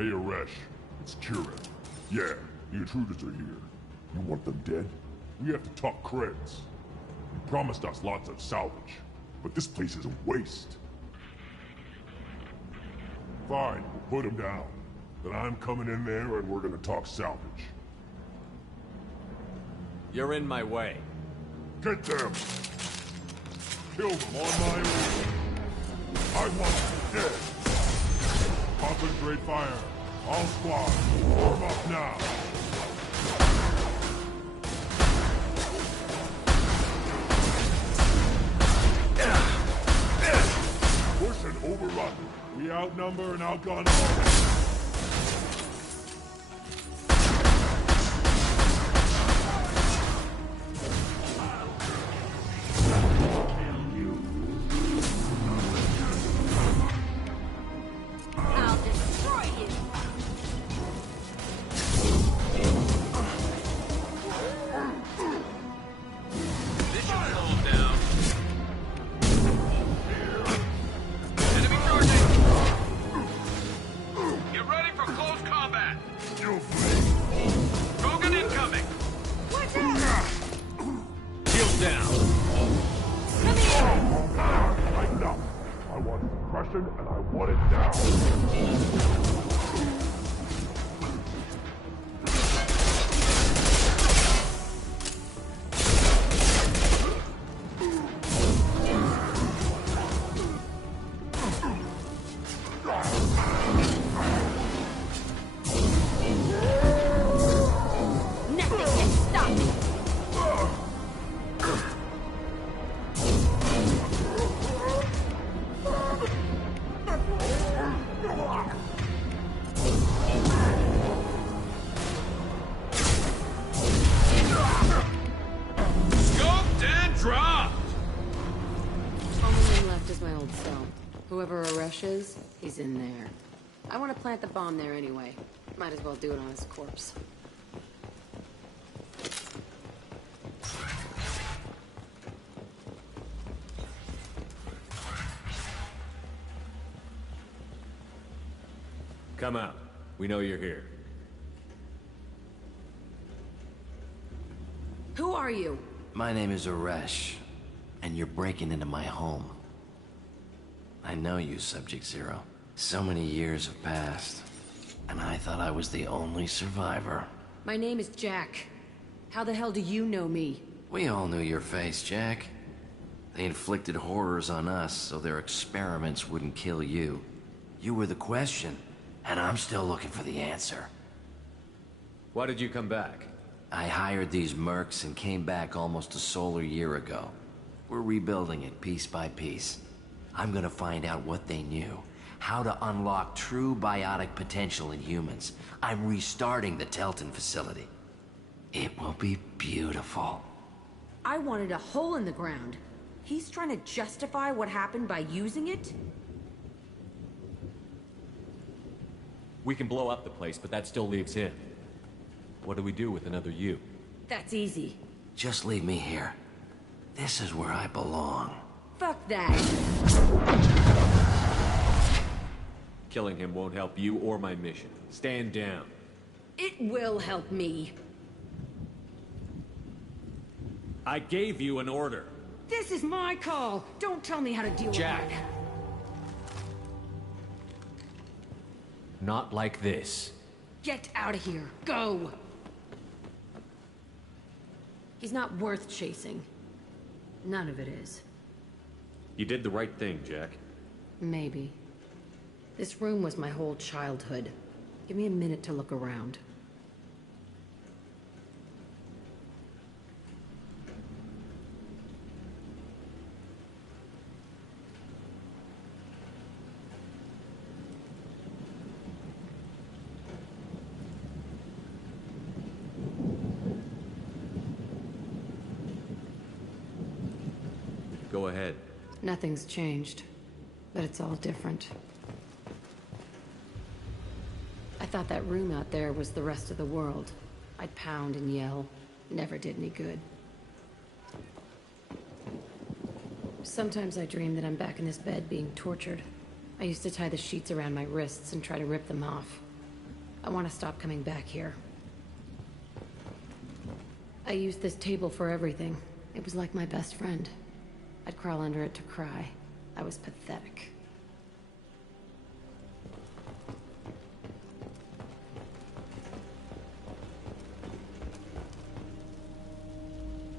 Hey, Aresh. It's Kieran. Yeah, the intruders are here. You want them dead? We have to talk creds. You promised us lots of salvage, but this place is a waste. Fine, we'll put them down. Then I'm coming in there and we're gonna talk salvage. You're in my way. Get them! Kill them on my order. I want them dead. Concentrate fire. All squads, form up now. Push and overrun. We outnumber and outgun all. And I want it now. Whoever Aresh is, he's in there. I want to plant the bomb there anyway. Might as well do it on his corpse. Come out. We know you're here. Who are you? My name is Aresh, and you're breaking into my home. I know you, Subject Zero. So many years have passed, and I thought I was the only survivor. My name is Jack. How the hell do you know me? We all knew your face, Jack. They inflicted horrors on us so their experiments wouldn't kill you. You were the question, and I'm still looking for the answer. Why did you come back? I hired these mercs and came back almost a solar year ago. We're rebuilding it piece by piece. I'm gonna find out what they knew. How to unlock true biotic potential in humans. I'm restarting the Telton facility. It will be beautiful. I wanted a hole in the ground. He's trying to justify what happened by using it? We can blow up the place, but that still leaves him. What do we do with another you? That's easy. Just leave me here. This is where I belong. Fuck that. Killing him won't help you or my mission. Stand down. It will help me. I gave you an order. This is my call. Don't tell me how to deal Jack. with it. Not like this. Get out of here. Go. He's not worth chasing. None of it is. You did the right thing, Jack. Maybe. This room was my whole childhood. Give me a minute to look around. Go ahead. Nothing's changed, but it's all different. I thought that room out there was the rest of the world. I'd pound and yell. Never did any good. Sometimes I dream that I'm back in this bed being tortured. I used to tie the sheets around my wrists and try to rip them off. I want to stop coming back here. I used this table for everything. It was like my best friend. I'd crawl under it to cry. I was pathetic.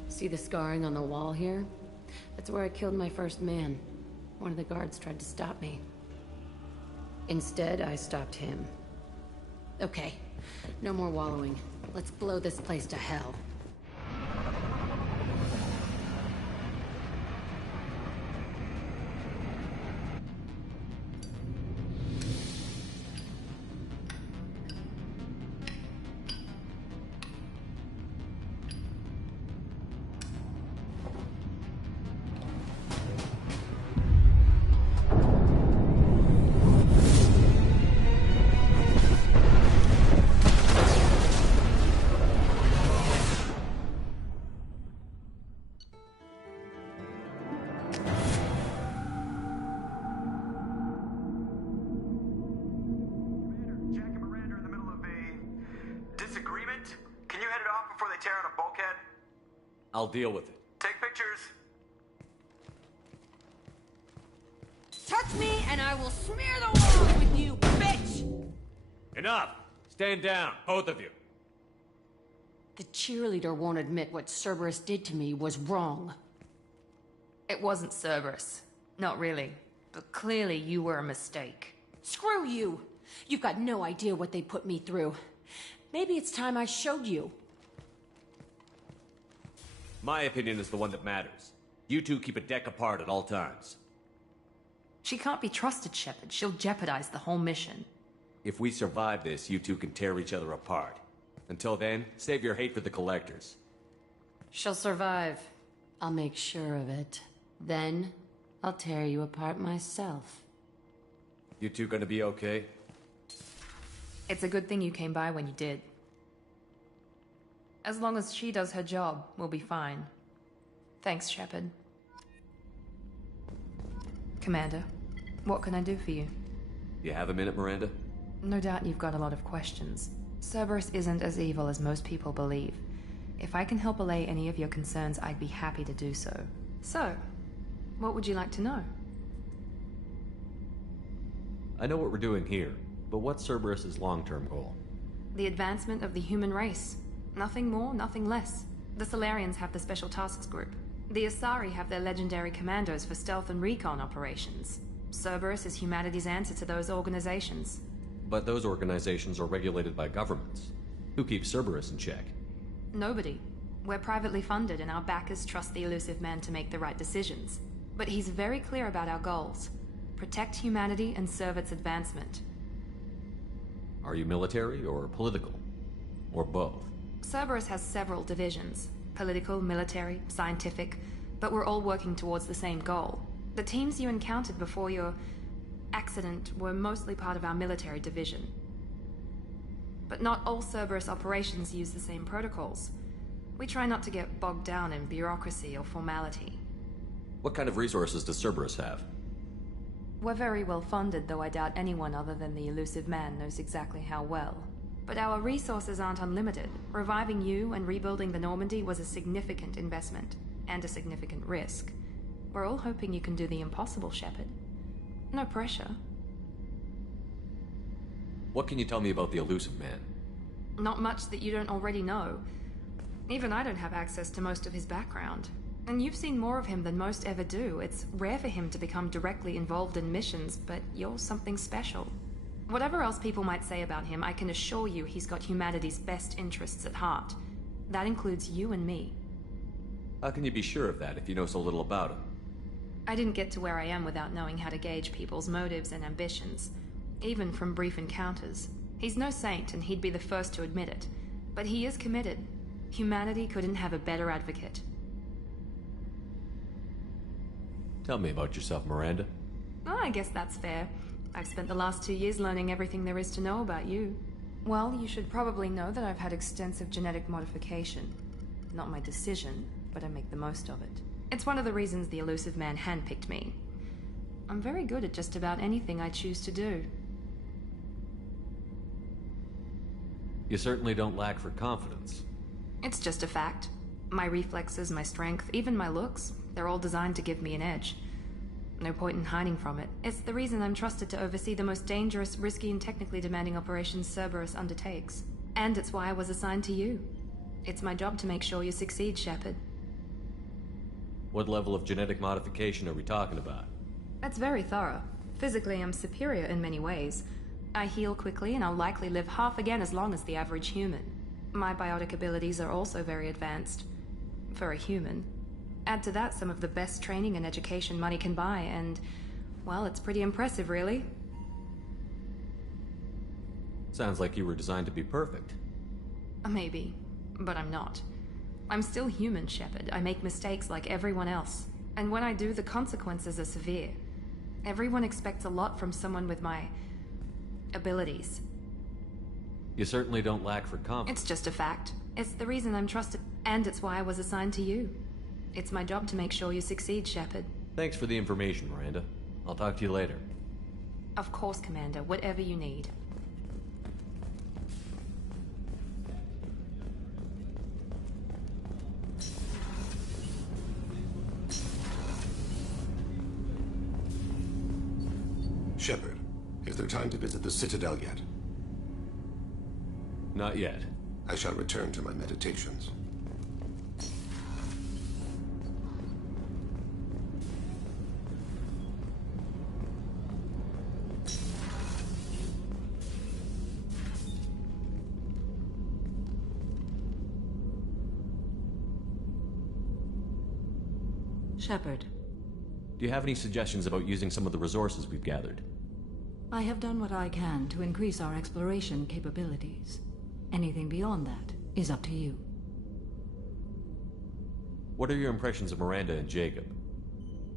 See the scarring on the wall here? That's where I killed my first man. One of the guards tried to stop me. Instead, I stopped him. Okay, no more wallowing. Let's blow this place to hell. I'll deal with it. Take pictures. Touch me and I will smear the walls with you, bitch! Enough! Stand down, both of you. The cheerleader won't admit what Cerberus did to me was wrong. It wasn't Cerberus. Not really. But clearly you were a mistake. Screw you! You've got no idea what they put me through. Maybe it's time I showed you. My opinion is the one that matters. You two keep a deck apart at all times. She can't be trusted, Shepard. She'll jeopardize the whole mission. If we survive this, you two can tear each other apart. Until then, save your hate for the collectors. She'll survive. I'll make sure of it. Then, I'll tear you apart myself. You two gonna be okay? It's a good thing you came by when you did. As long as she does her job, we'll be fine. Thanks, Shepard. Commander, what can I do for you? You have a minute, Miranda? No doubt you've got a lot of questions. Cerberus isn't as evil as most people believe. If I can help allay any of your concerns, I'd be happy to do so. So, what would you like to know? I know what we're doing here, but what's Cerberus's long-term goal? The advancement of the human race. Nothing more, nothing less. The Solarians have the Special Tasks Group. The Asari have their legendary commandos for stealth and recon operations. Cerberus is humanity's answer to those organizations. But those organizations are regulated by governments. Who keeps Cerberus in check? Nobody. We're privately funded and our backers trust the elusive man to make the right decisions. But he's very clear about our goals. Protect humanity and serve its advancement. Are you military or political? Or both? Cerberus has several divisions. Political, military, scientific, but we're all working towards the same goal. The teams you encountered before your accident were mostly part of our military division. But not all Cerberus operations use the same protocols. We try not to get bogged down in bureaucracy or formality. What kind of resources does Cerberus have? We're very well funded, though I doubt anyone other than the elusive man knows exactly how well. But our resources aren't unlimited. Reviving you and rebuilding the Normandy was a significant investment, and a significant risk. We're all hoping you can do the impossible, Shepard. No pressure. What can you tell me about the elusive man? Not much that you don't already know. Even I don't have access to most of his background. And you've seen more of him than most ever do. It's rare for him to become directly involved in missions, but you're something special. Whatever else people might say about him, I can assure you he's got humanity's best interests at heart. That includes you and me. How can you be sure of that if you know so little about him? I didn't get to where I am without knowing how to gauge people's motives and ambitions, even from brief encounters. He's no saint, and he'd be the first to admit it. But he is committed. Humanity couldn't have a better advocate. Tell me about yourself, Miranda. Oh, I guess that's fair. I've spent the last 2 years learning everything there is to know about you. Well, you should probably know that I've had extensive genetic modification. Not my decision, but I make the most of it. It's one of the reasons the elusive man handpicked me. I'm very good at just about anything I choose to do. You certainly don't lack for confidence. It's just a fact. My reflexes, my strength, even my looks, they're all designed to give me an edge. No point in hiding from it. It's the reason I'm trusted to oversee the most dangerous, risky, and technically demanding operations Cerberus undertakes. And it's why I was assigned to you. It's my job to make sure you succeed, Shepard. What level of genetic modification are we talking about? That's very thorough. Physically, I'm superior in many ways. I heal quickly, and I'll likely live half again as long as the average human. My biotic abilities are also very advanced. For a human. Add to that some of the best training and education money can buy, and, well, it's pretty impressive, really. Sounds like you were designed to be perfect. Maybe, but I'm not. I'm still human, Shepard. I make mistakes like everyone else. And when I do, the consequences are severe. Everyone expects a lot from someone with my abilities. You certainly don't lack for confidence. It's just a fact. It's the reason I'm trusted, and it's why I was assigned to you. It's my job to make sure you succeed, Shepard. Thanks for the information, Miranda. I'll talk to you later. Of course, Commander. Whatever you need. Shepard, is there time to visit the Citadel yet? Not yet. I shall return to my meditations. Shepard, Do you have any suggestions about using some of the resources we've gathered? I have done what I can to increase our exploration capabilities. Anything beyond that is up to you. What are your impressions of Miranda and Jacob?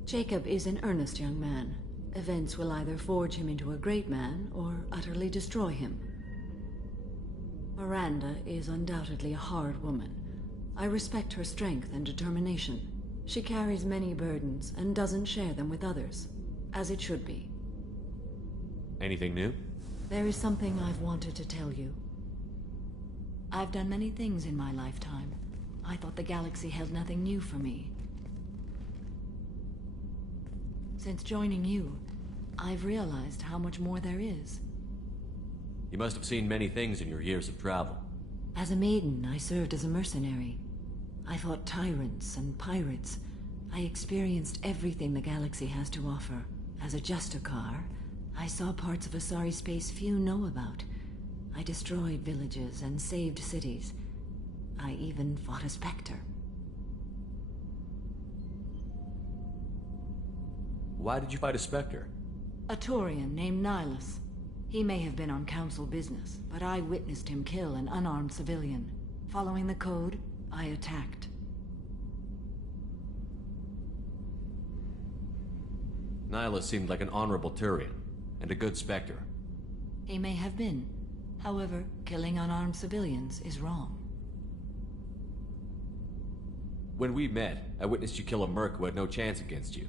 Jacob is an earnest young man. Events will either forge him into a great man or utterly destroy him. Miranda is undoubtedly a hard woman. I respect her strength and determination. She carries many burdens and doesn't share them with others, as it should be. Anything new? There is something I've wanted to tell you. I've done many things in my lifetime. I thought the galaxy held nothing new for me. Since joining you, I've realized how much more there is. You must have seen many things in your years of travel. As a maiden, I served as a mercenary. I fought tyrants and pirates. I experienced everything the galaxy has to offer. As a Justicar, I saw parts of Asari space few know about. I destroyed villages and saved cities. I even fought a Spectre. Why did you fight a Spectre? A Turian named Nihilus. He may have been on Council business, but I witnessed him kill an unarmed civilian. Following the code, I attacked. Nihilus seemed like an honorable Turian, and a good Spectre. He may have been. However, killing unarmed civilians is wrong. When we met, I witnessed you kill a merc who had no chance against you.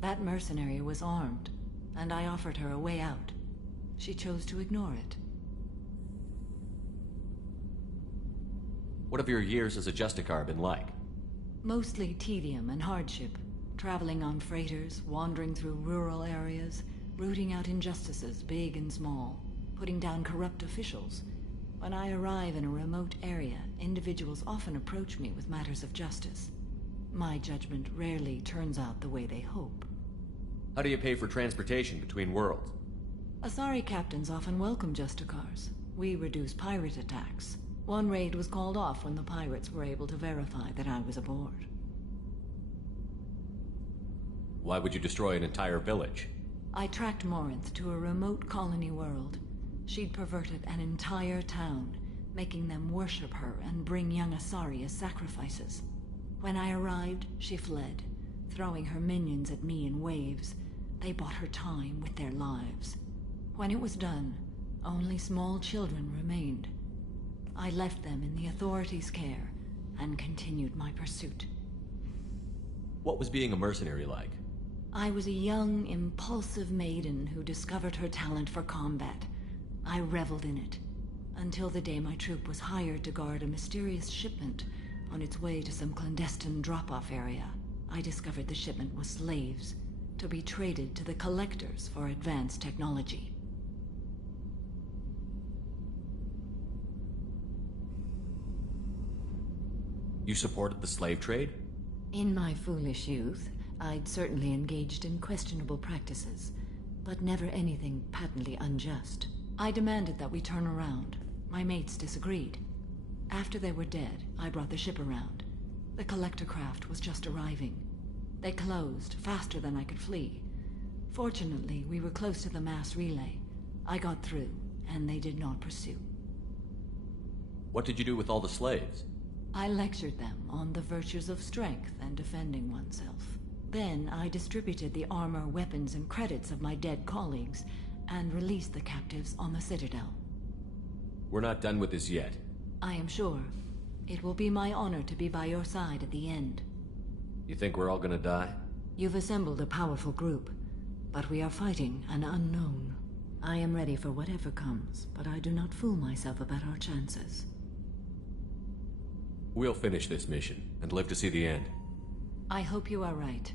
That mercenary was armed, and I offered her a way out. She chose to ignore it. What have your years as a Justicar been like? Mostly tedium and hardship. Traveling on freighters, wandering through rural areas, rooting out injustices, big and small, putting down corrupt officials. When I arrive in a remote area, individuals often approach me with matters of justice. My judgment rarely turns out the way they hope. How do you pay for transportation between worlds? Asari captains often welcome Justicars. We reduce pirate attacks. One raid was called off when the pirates were able to verify that I was aboard. Why would you destroy an entire village? I tracked Morinth to a remote colony world. She'd perverted an entire town, making them worship her and bring young Asari as sacrifices. When I arrived, she fled, throwing her minions at me in waves. They bought her time with their lives. When it was done, only small children remained. I left them in the authorities' care and continued my pursuit. What was being a mercenary like? I was a young, impulsive maiden who discovered her talent for combat. I reveled in it. until the day my troop was hired to guard a mysterious shipment on its way to some clandestine drop-off area. I discovered the shipment was slaves, to be traded to the collectors for advanced technology. You supported the slave trade? In my foolish youth, I'd certainly engaged in questionable practices, but never anything patently unjust. I demanded that we turn around. My mates disagreed. After they were dead, I brought the ship around. The collector craft was just arriving. They closed faster than I could flee. Fortunately, we were close to the mass relay. I got through, and they did not pursue. What did you do with all the slaves? I lectured them on the virtues of strength and defending oneself. Then I distributed the armor, weapons, and credits of my dead colleagues, and released the captives on the Citadel. We're not done with this yet. I am sure. It will be my honor to be by your side at the end. You think we're all gonna die? You've assembled a powerful group, but we are fighting an unknown. I am ready for whatever comes, but I do not fool myself about our chances. We'll finish this mission and live to see the end. I hope you are right.